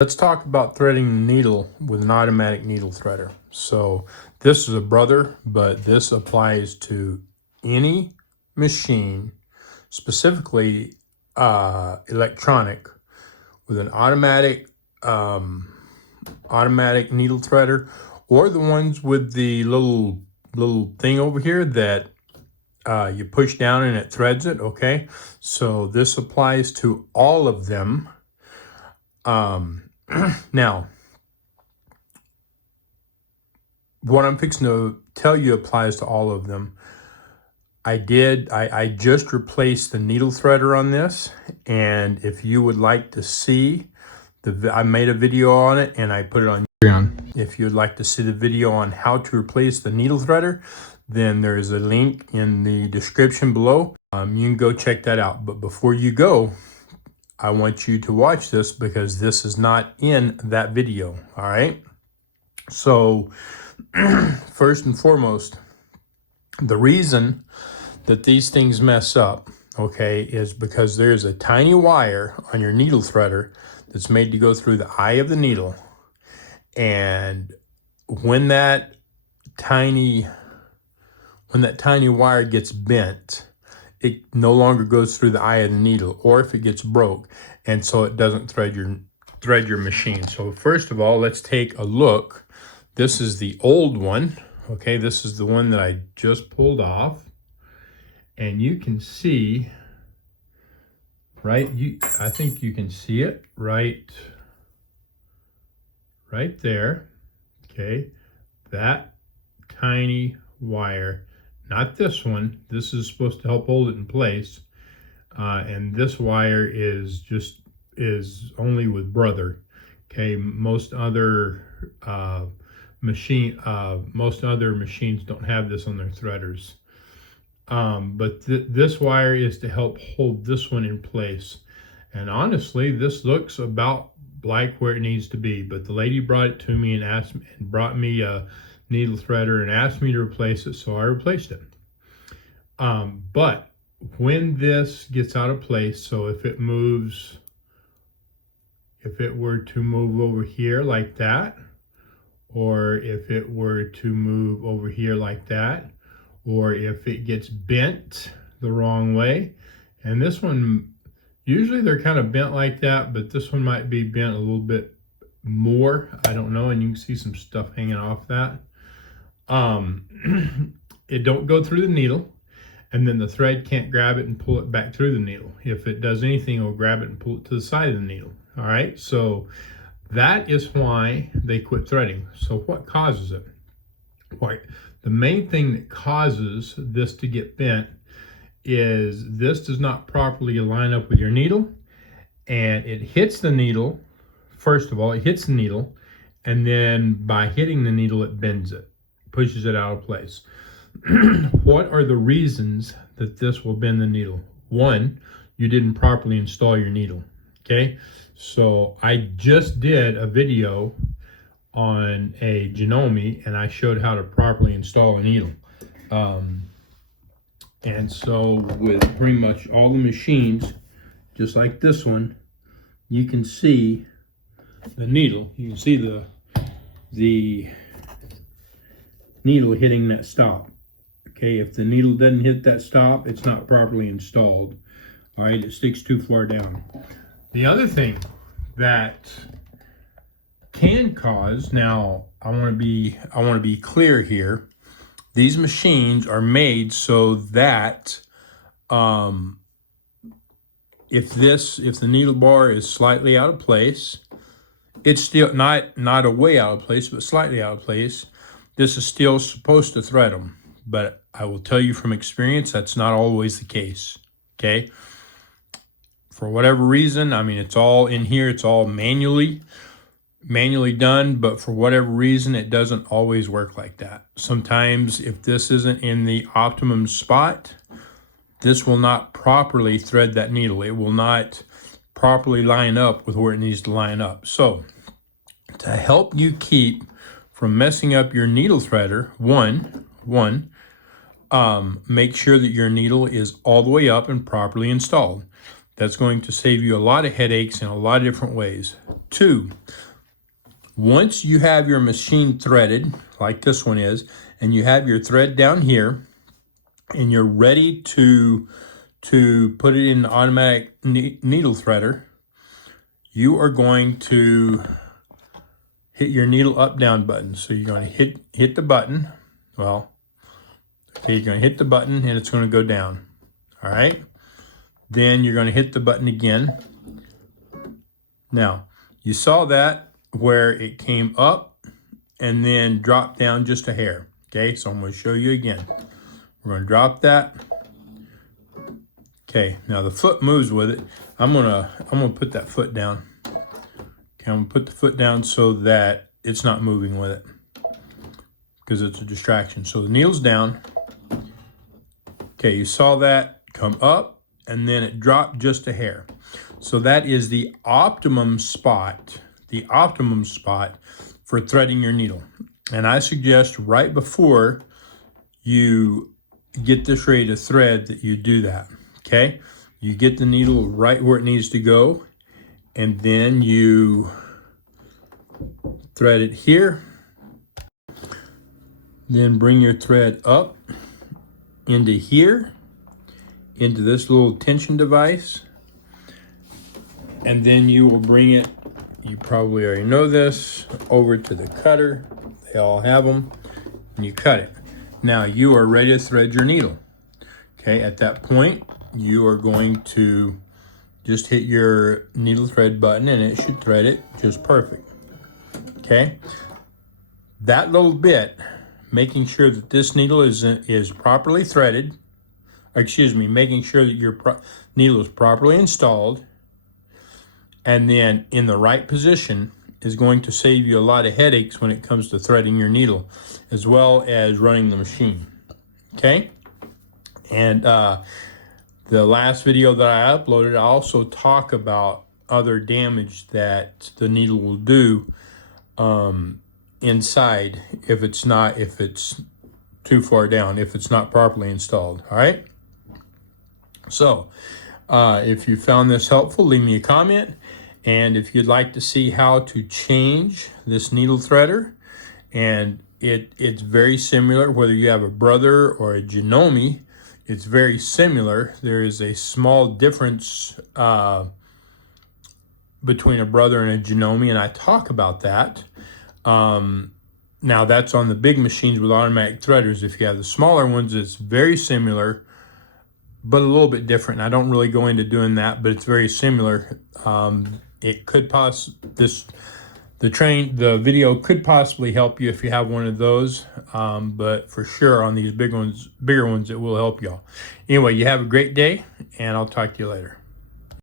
Let's talk about threading the needle with an automatic needle threader. So this is a brother, but this applies to any machine, specifically electronic, with an automatic needle threader, or the ones with the little thing over here that you push down and it threads it. Okay, so this applies to all of them. Now, what I'm fixing to tell you applies to all of them. I just replaced the needle threader on this, and if you would like to see I made a video on it and I put it on Patreon. If you'd like to see the video on how to replace the needle threader, then there is a link in the description below. You can go check that out. But before you go, I want you to watch this because this is not in that video. All right. So first and foremost, the reason that these things mess up, okay, is because there's a tiny wire on your needle threader that's made to go through the eye of the needle. And when that tiny wire gets bent, it no longer goes through the eye of the needle, or if it gets broke, and so it doesn't thread your machine. So first of all, let's take a look. This is the old one. Okay, this is the one that I just pulled off, and you can see, right? I think you can see it right there. Okay, that tiny wire. Not this one. This is supposed to help hold it in place. And this wire is only with brother. Okay, most other machines don't have this on their threaders. But this wire is to help hold this one in place. And honestly, this looks about like where it needs to be. But the lady brought it to me and brought me a needle threader and asked me to replace it, so I replaced it. But when this gets out of place, so if it were to move over here like that, or if it were to move over here like that, or if it gets bent the wrong way, and this one, usually they're kind of bent like that, but this one might be bent a little bit more, I don't know, and you can see some stuff hanging off that. It don't go through the needle, and then the thread can't grab it and pull it back through the needle. If it does anything, it'll grab it and pull it to the side of the needle. All right, so that is why they quit threading. So what causes it? Right. The main thing that causes this to get bent is this does not properly line up with your needle, and it hits the needle. First of all, it hits the needle, and then by hitting the needle, it bends it, pushes it out of place. What are the reasons that this will bend the needle? One, you didn't properly install your needle. Okay, so I just did a video on a Janome, and I showed how to properly install a needle. And so with pretty much all the machines, just like this one, you can see the needle. You can see the needle hitting that stop. Okay, if the needle doesn't hit that stop, it's not properly installed. All right, it sticks too far down. The other thing that can cause, now I want to be clear here. These machines are made so that if the needle bar is slightly out of place, it's still not a way out of place, but slightly out of place, this is still supposed to thread them. But I will tell you from experience, that's not always the case. Okay, for whatever reason, I mean, it's all in here, it's all manually done, but for whatever reason, it doesn't always work like that. Sometimes if this isn't in the optimum spot, this will not properly thread that needle. It will not properly line up with where it needs to line up. So to help you keep from messing up your needle threader, make sure that your needle is all the way up and properly installed. That's going to save you a lot of headaches in a lot of different ways. 2, once you have your machine threaded, like this one is, and you have your thread down here, and you're ready to put it in the automatic needle threader, you are going to hit your needle up down button. So you're going to hit the button. Well, okay, you're going to hit the button and it's going to go down. All right. Then you're going to hit the button again. Now, you saw that where it came up and then dropped down just a hair. Okay, so I'm going to show you again. We're going to drop that. Okay, now the foot moves with it. I'm gonna put that foot down. Okay, I'm gonna put the foot down so that it's not moving with it, because it's a distraction. So the needle's down. Okay, you saw that come up and then it dropped just a hair. So that is the optimum spot for threading your needle. And I suggest right before you get this ready to thread that you do that. Okay, you get the needle right where it needs to go, and then you thread it here. Then bring your thread up into here, into this little tension device, and then you will bring it, you probably already know this, over to the cutter. They all have them, and you cut it. Now you are ready to thread your needle. Okay, at that point, you are going to just hit your needle thread button and it should thread it just perfect. Okay, that little bit, making sure that this needle is properly threaded, making sure that your needle is properly installed and then in the right position, is going to save you a lot of headaches when it comes to threading your needle, as well as running the machine. Okay, and the last video that I uploaded, I also talk about other damage that the needle will do inside if it's too far down, if it's not properly installed. All right. So if you found this helpful, leave me a comment. And if you'd like to see how to change this needle threader, and it's very similar, whether you have a Brother or a Janome, it's very similar. There is a small difference between a Brother and a Janome, and I talk about that. Now that's on the big machines with automatic threaders. If you have the smaller ones, it's very similar, but a little bit different. I don't really go into doing that, but it's very similar. It could the video could possibly help you if you have one of those, but for sure on these bigger ones, it will help y'all. Anyway, you have a great day, and I'll talk to you later.